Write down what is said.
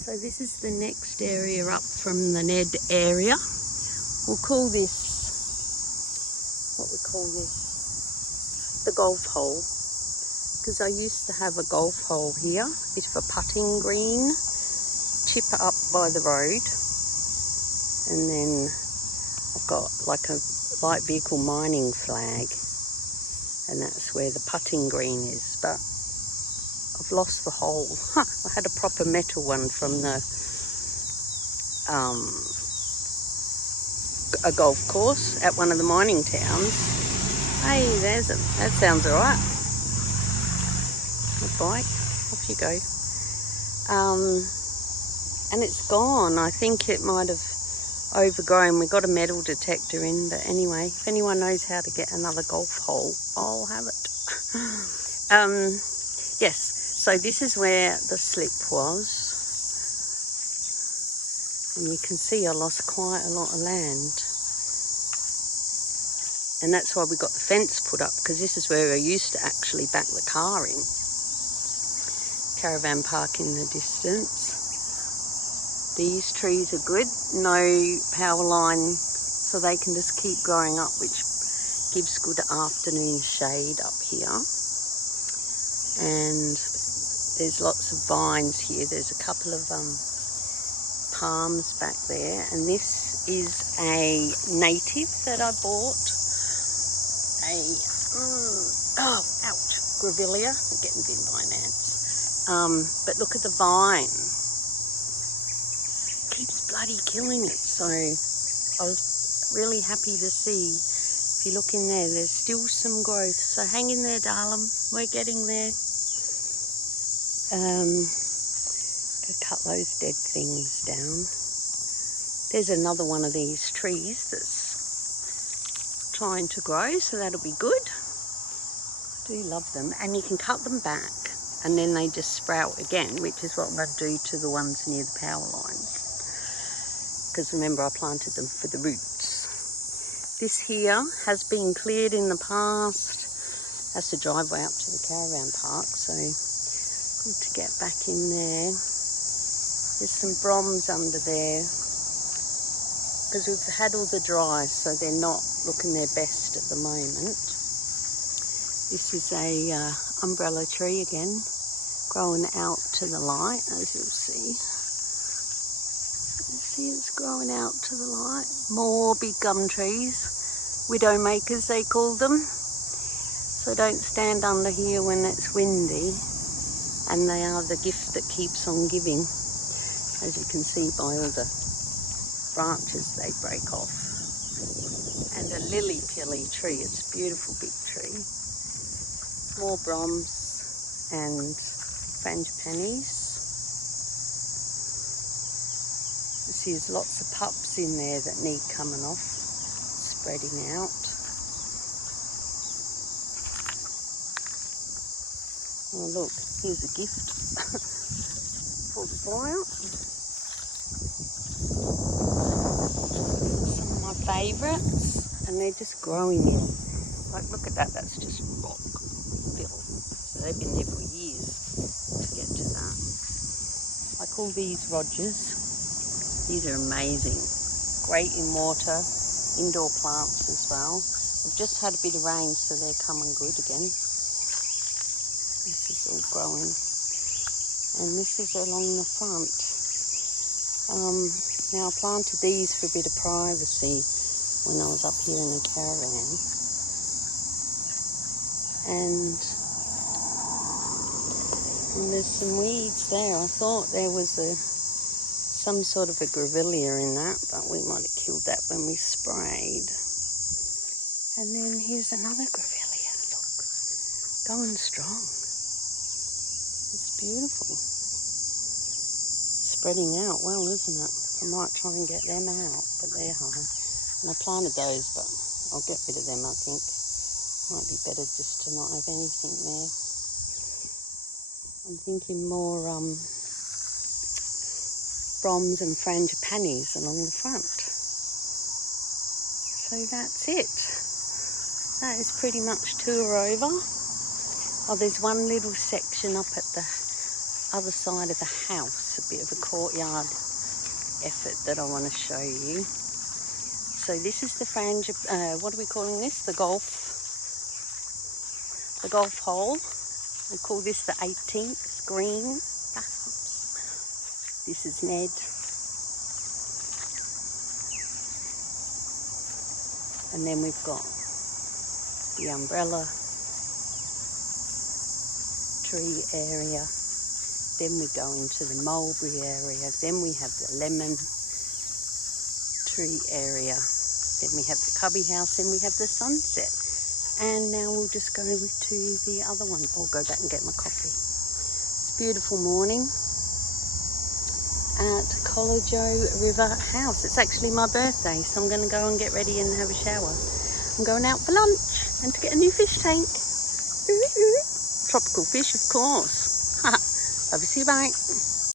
So this is the next area up from the Ned area. We'll call this, what we call this, the golf hole. Because I used to have a golf hole here, a bit of a putting green, chip up by the road. And then I've got like a light vehicle mining flag. And that's where the putting green is. But I've lost the hole. I had a proper metal one from the a golf course at one of the mining towns. Hey, that sounds alright. A bike, off you go. And it's gone. I think it might have overgrown. We got a metal detector in, but anyway, if anyone knows how to get another golf hole, I'll have it. Yes. So this is where the slip was. And you can see I lost quite a lot of land. And that's why we got the fence put up, because this is where I used to actually back the car in. Caravan park in the distance. These trees are good. No power line, so they can just keep growing up, which gives good afternoon shade up here. And there's lots of vines here. There's a couple of palms back there. And this is a native that I bought. Oh, ouch, grevillea. I'm getting bitten by an ant. But look at the vine. Keeps bloody killing it. So I was really happy to see. If you look in there, there's still some growth. So hang in there, darling. We're getting there. Go cut those dead things down. There's another one of these trees that's trying to grow, so that'll be good. I do love them. And you can cut them back and then they just sprout again, which is what I'm going to do to the ones near the power lines. Because remember, I planted them for the roots. This here has been cleared in the past. That's the driveway up to the caravan park, so good to get back in there. There's some broms under there because we've had all the dry, so they're not looking their best at the moment. This is a umbrella tree again, growing out to the light, as you'll see. See, it's growing out to the light. More big gum trees, widow makers they call them. So don't stand under here when it's windy. And they are the gift that keeps on giving, as you can see by all the branches they break off. And a lily-pilly tree, it's a beautiful big tree. More broms and frangipanis. You see there's lots of pups in there that need coming off, spreading out. Oh look, here's a gift for the boil. Some of my favourites, and they're just growing in. Like, look at that, that's just rock fill. So they've been there for years to get to that. I call these Rogers. These are amazing. Great in water, indoor plants as well. We've just had a bit of rain, so they're coming good again. This is all growing, and this is along the front. Now I planted these for a bit of privacy when I was up here in the caravan, and there's some weeds there. I thought there was some sort of a grevillea in that, but we might have killed that when we sprayed. And then here's another grevillea. Look, going strong. It's beautiful. Spreading out well, isn't it? I might try and get them out, but they're hard. And I planted those, but I'll get rid of them, I think. Might be better just to not have anything there. I'm thinking more broms and frangipanis along the front. So that's it. That is pretty much tour over. Oh, there's one little section up at the other side of the house, a bit of a courtyard effort that I want to show you. So this is the what are we calling this? The golf hole. We call this the 18th green, perhaps. This is Ned. And then we've got the umbrella tree area. Then we go into the mulberry area. Then we have the lemon tree area. Then we have the cubby house. Then we have the sunset. And now we'll just go to the other one. I'll go back and get my coffee. It's a beautiful morning at Collijo River House. It's actually my birthday, so I'm going to go and get ready and have a shower. I'm going out for lunch and to get a new fish tank. Tropical fish, of course. Love you, see you, bye.